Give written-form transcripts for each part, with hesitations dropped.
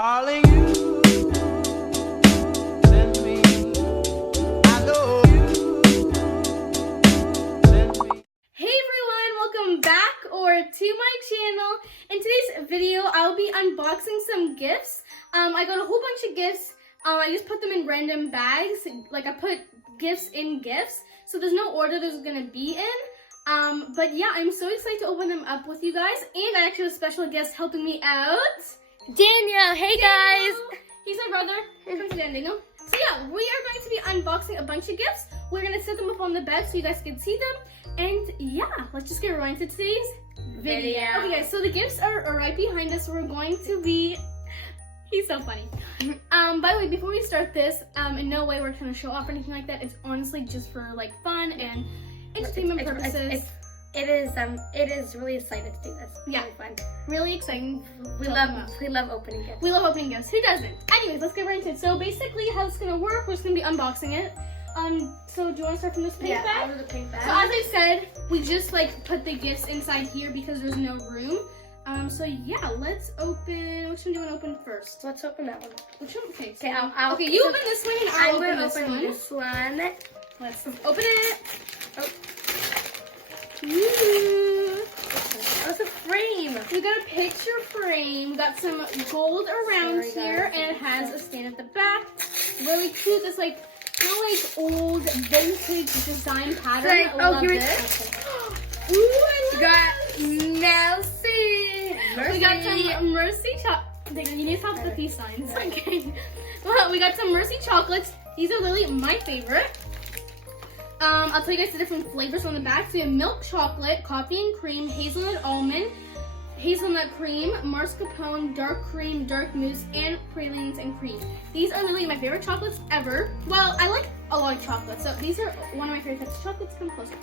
Calling you, send me. I know you, send me. Hey everyone, welcome back to my channel. In today's video, I'll be unboxing some gifts. I got a whole bunch of gifts. I just put them in random bags. Like I put gifts in gifts, so there's no order there's gonna be in. But yeah, I'm so excited to open them up with you guys. And I actually have a special guest helping me out. Daniel, hey guys! He's my brother. Come to Daniel. So yeah, we are going to be unboxing a bunch of gifts. We're gonna set them up on the bed so you guys can see them. And yeah, let's just get right into today's video. Okay guys, so the gifts are right behind us. We're going to be, he's so funny. By the way, before we start this, in no way we're trying to show off or anything like that. It's honestly just for like fun and entertainment purposes. It is really exciting to do this. Yeah, really fun. Really exciting. We love opening gifts. We love opening gifts. Who doesn't? Anyways, let's get right into it. So basically, how it's gonna work, we're just gonna be unboxing it. So do you want to start from this pink bag? Out of the pink bag. So as I said, we just like put the gifts inside here because there's no room. So yeah, let's open. Which one do you want to open first? Let's open that one. Which one? Okay. Okay, I'll okay, you open this one and I'll open gonna this open one. this one. Let's open it. Oh. Ooh. Oh, it's a frame. We got a picture frame. We got some gold around Sorry, here, guys. and it has a stand at the back. Really cute. This like kind of like old vintage design pattern. Right. I Oh, love here this. it is. Ooh, I love Got this. Mercy. We got some Mercy chocolate. You need to stop the peace signs. Okay. Well, we got some Mercy chocolates. These are literally my favorite. I'll tell you guys the different flavors on the back. So we have milk chocolate, coffee and cream, hazelnut almond, hazelnut cream, mascarpone, dark cream, dark mousse, and pralines and cream. These are literally my favorite chocolates ever. Well, I like a lot of chocolates, so these are one of my favorite types of chocolates. Come closer.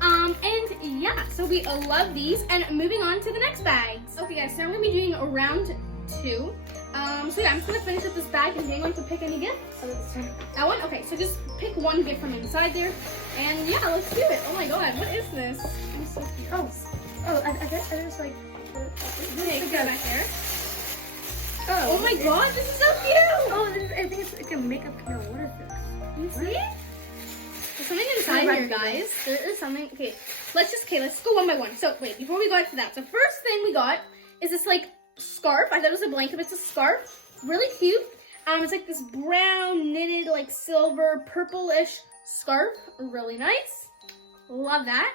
And yeah, so we love these. And moving on to the next bags. Okay, guys, so I'm gonna be doing round 2. So yeah, I'm just gonna finish up this bag and Daniel can pick any gift. That one? Okay, so just pick one gift from inside there. And yeah, let's do it. Oh my god, what is this? I'm so curious. I just like. Okay, It's go a back there. Oh, Oh my god, this is so cute! Oh, I think it's like a makeup. No, what is this? Can you see? There's something inside Right here, here. guys. There is something. Okay, let's go one by one. So wait, before we go into that, so first thing we got is this like scarf. I thought it was a blanket, but it's a scarf. Really cute. It's like this brown knitted, like silver, purplish scarf. Really nice. Love that.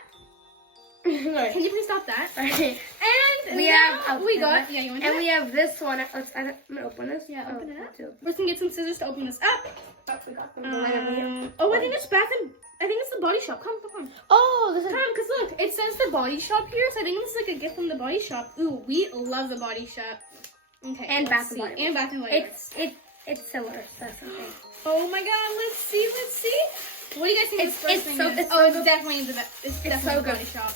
Can you please stop that? Alright. And We now have we got yeah. You want to? And we have this one. I'm gonna open this. Yeah, open it up. Too. We're just gonna get some scissors to open this up. We got them. Oh, I think it's Bath and I think it's the Body Shop. Come. Oh, this is. Come, because look, it says the Body Shop here, so I think this is like a gift from the Body Shop. Ooh, we love the Body Shop. Okay, And let's Bath and see. Body Works. And Bath and Body Works. It's similar. That's the thing. Oh my god, let's see. What do you guys think this first thing is? it's Oh, it's so definitely the It's definitely so the good. Body Shop.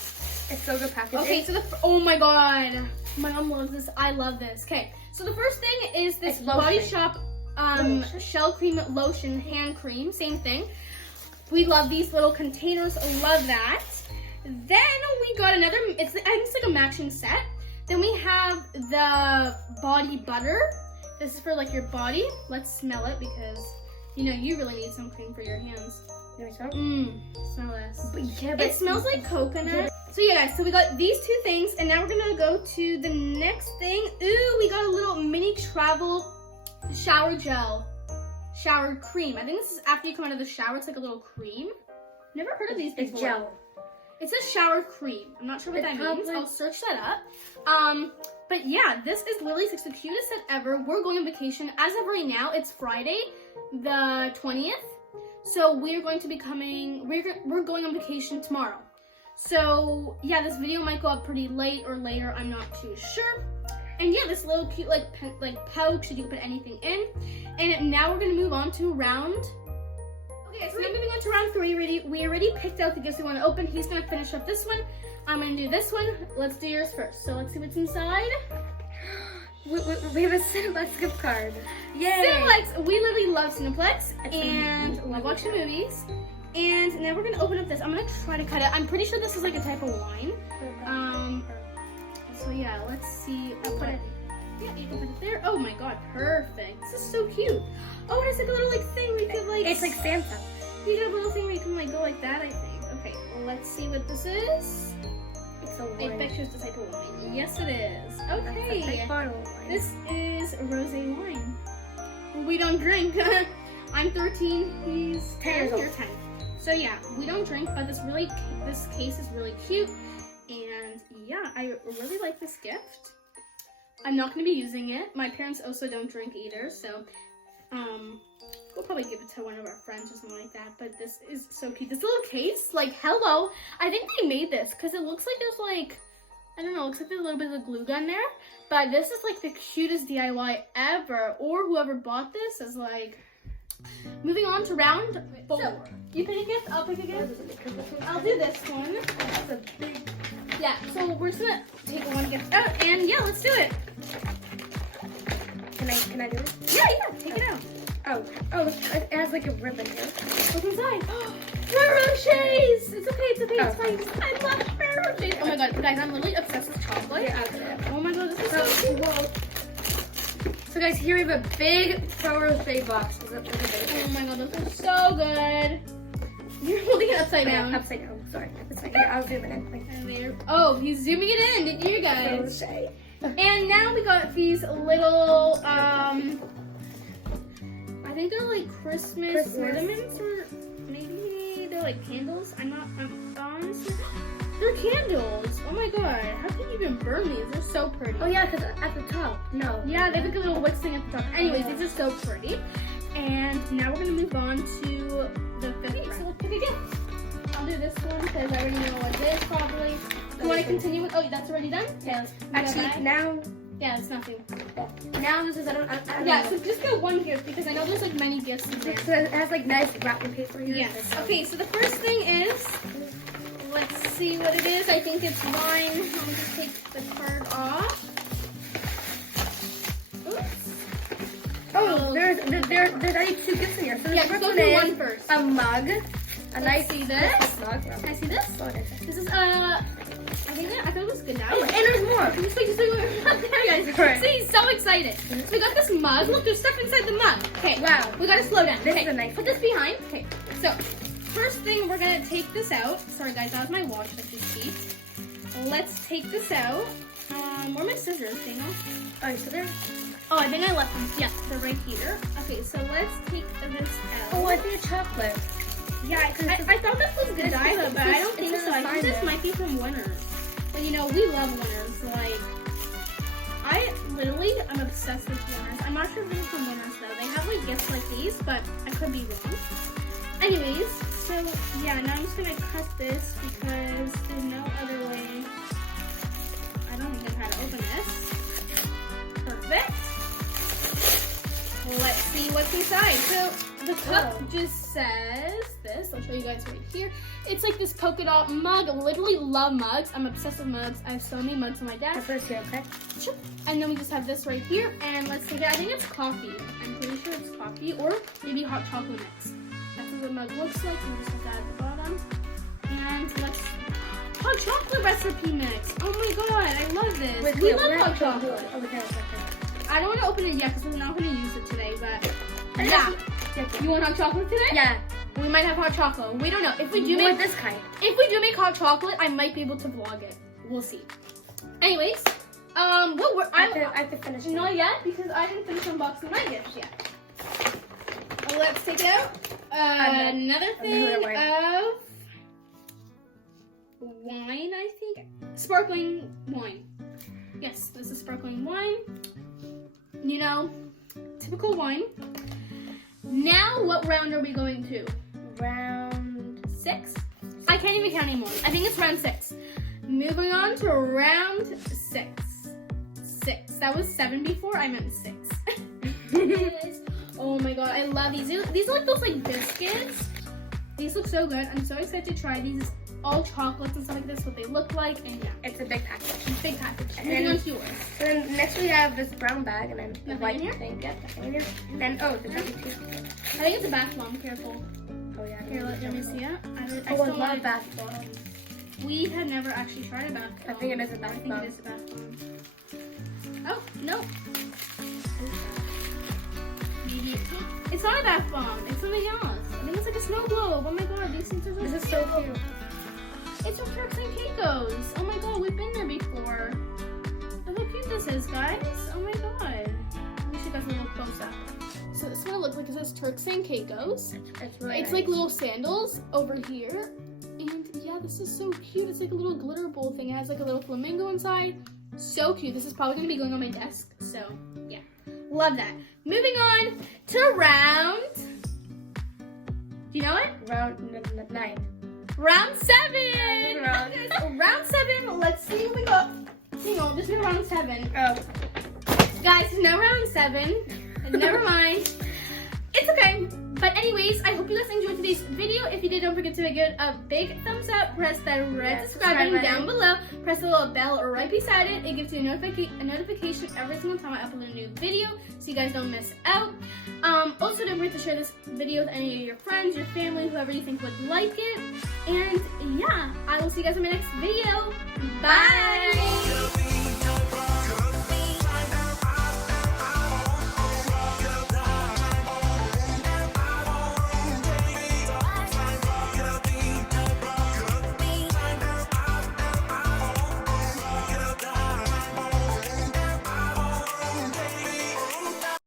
It's so good packaging. Okay, so oh my god. My mom loves this. I love this. Okay, so the first thing is this It's Body lotion. Shop Lotion. shell cream lotion hand cream. Same thing. We love these little containers. Love that. Then we got another. I think it's like a matching set. Then we have the body butter. This is for like your body. Let's smell it because you know you really need some cream for your hands. Smell this. It smells like coconut. So yeah, guys, so we got these two things, and now we're gonna go to the next thing. Ooh, we got a little mini travel shower gel, shower cream. I think this is after you come out of the shower. It's like a little cream. Never heard of these before. It's gel. It says shower cream. I'm not sure what It's that means. probably- I'll search that up. But yeah, this is literally it's the cutest set ever. We're going on vacation. As of right now, it's Friday, the 20th. So we're going to be coming. We're going on vacation tomorrow. So yeah, this video might go up pretty late or later. I'm not too sure. And yeah, this little cute like pouch that you can put anything in. And now we're gonna move on to round. Okay, so now moving on to round 3. We already picked out the gifts we want to open. He's gonna finish up this one. I'm gonna do this one. Let's do yours first. So let's see what's inside. We have a Cineplex gift card. Yay! Cineplex. We literally love Cineplex It's and amazing. love watching movies. And now we're gonna open up this. I'm gonna try to cut it. I'm pretty sure this is like a type of wine. So yeah, let's see. I'll put it. Yeah, you can put it there. Oh my god, perfect. This is so cute. Oh, it has like a little like thing we could like. It's like Santa. You got a little thing where you can like go like that, I think. Okay, well, let's see what this is. It's a A wine. picture's the type of wine. Yes, it is. That's a Okay. big bottle of wine. This is rosé wine. We don't drink. I'm 13. He's 10 years old. You're 10. So yeah, we don't drink, but this case is really cute, and yeah, I really like this gift. I'm not going to be using it. My parents also don't drink either, so we'll probably give it to one of our friends or something like that. But this is so cute. This little case, like, hello. I think they made this because it looks like there's like, I don't know, it looks like there's a little bit of a glue gun there. But this is like the cutest DIY ever. Or whoever bought this is like, moving on to round 4. So, you pick a gift, I'll pick a gift. I'll do this one. That's a big. Yeah, so we're just gonna take one gift out and yeah, let's do it. Can I do it? Yeah, take it out. Oh, it has like a ribbon here. What's inside? Ferrero Rochers! It's okay, it's fine. I love Ferrero Rochers. Oh my god, guys, I'm literally obsessed with chocolate. Yeah. Oh my god, this is so cute. So guys, here we have a big Ferrero Rocher box. Oh my god, those are so good. You're holding it upside down. Upside down. Sorry. Upside down. I'll zoom it in. Like, And there. Oh, he's zooming it in, didn't you Ferrero guys? Rocher. And now we got these little, I think they're like Christmas ornaments, or maybe they're like candles. I'm honestly, they're candles. Oh my god, how can you even burn these? They're so pretty. Oh yeah, because at the top. No. Yeah, they have like a little wick thing at the top. Anyways, these are so pretty. And now we're gonna move on to the 5th round. So let's pick a gift. I'll do this one because I already know what it is probably. Do you want to continue with? Oh, that's already done. Yeah. Okay, Actually, now it's nothing. this is I don't Yeah, know. so just get one gift because I know there's like many gifts in there. So it has like nice wrapping paper here. Yes. Okay, so the first thing is, let's see what it is. I think it's wine. Let me just take the card off. Oops. Oh, there's already 2 gifts in here. So the Yeah, first go one through is one first. a mug. A nice see this? mug. Can I see this? What is it? This is I thought it was good now. Oh, and there's more. Just wait, there, guys. Right. See, he's so excited. We got this mug. Look, there's stuff inside the mug. Okay, Wow. we gotta slow down. This Okay, is a nice put this behind. Okay, so first thing, we're gonna take this out. Sorry, guys, that was my watch that you see. Let's take this out. Where are my scissors, Daniel? Oh, so there. Oh, I think I left them. Yes, they're right here. Okay, so let's take this out. Oh, I think a chocolate. Yeah, I thought this was Godiva, but I don't think so. I think this might be from Winners. But you know, we love Winners. Like, I literally am obsessed with Winners. I'm not sure if this is from Winners though. They have like gifts like these, but I could be wrong. Anyways, so yeah, now I'm just gonna cut this because there's no other way. I don't even know how to open this. Perfect. Let's see what's inside. So the cup just says this. I'll show you guys right here. It's like this polka dot mug. I literally love mugs. I'm obsessed with mugs. I have so many mugs on my desk. First here, okay? And then we just have this right here. And let's take it. I think it's coffee. I'm pretty sure it's coffee or maybe hot chocolate mix. That's what the mug looks like. We just have that at the bottom. And let's hot chocolate recipe mix. Oh my god, I love this. We love hot chocolate. I don't want to open it yet because we're not going to use it today, but yeah. You want hot chocolate today? Yeah. We might have hot chocolate. We don't know. If we do More make this kind. If we do make hot chocolate, I might be able to vlog it. We'll see. Anyways, what I have to finish it. not yet because I didn't finish unboxing my gifts yet. Let's take it out. Another thing of wine, I think. Sparkling wine. Yes, this is sparkling wine. You know, typical wine. Now, what round are we going to? Round 6? I can't even count anymore. I think it's round 6. Moving on to round 6. 6. That was 7 before. I meant 6. Oh my god, I love these. These are like those like biscuits. These look so good. I'm so excited to try these. It's all chocolates and stuff like this. What they look like, and yeah, It's a big package. big package. And Moving then- on to yours. So then next we have this brown bag and then the Nothing white in here? thing. Yep, nothing in here. And then the dirty too. I think it's a bath bomb. Careful. Oh yeah. Here, let me see it. I Oh, I still love want bath bomb. We had never actually tried a bath bomb. I think it is a bath I think bomb. it is a bath bomb. Oh, no. Maybe it's not a bath bomb. It's something else. I think it's like a snow globe. Oh my god, these things are so This cute. is so cute. It's from Turks and Caicos. Oh my god, we've been there before. Look how cute this is, guys. Oh my god. Let me show you guys a little close up. So this is what it looks like. It says Turks and Caicos. It's really It's nice. like little sandals over here. And yeah, this is so cute. It's like a little glitter bowl thing. It has like a little flamingo inside. So cute. This is probably gonna be going on my desk. So yeah, love that. Moving on to round. Do you know it? Round 9. Round 7. Round. Okay, so round 7. Let's see what we got. Hang on, this is round 7. Oh. Guys, there's no round 7. Never mind. It's okay. But anyways, I hope you guys enjoyed today's video. If you did, don't forget to give it a big thumbs up. Press that red subscribe button down below. Press the little bell right beside it. It gives you a notification every single time I upload a new video, so you guys don't miss out. Also, don't forget to share this video with any of your friends, your family, whoever you think would like it. And yeah, I will see you guys in my next video. Bye!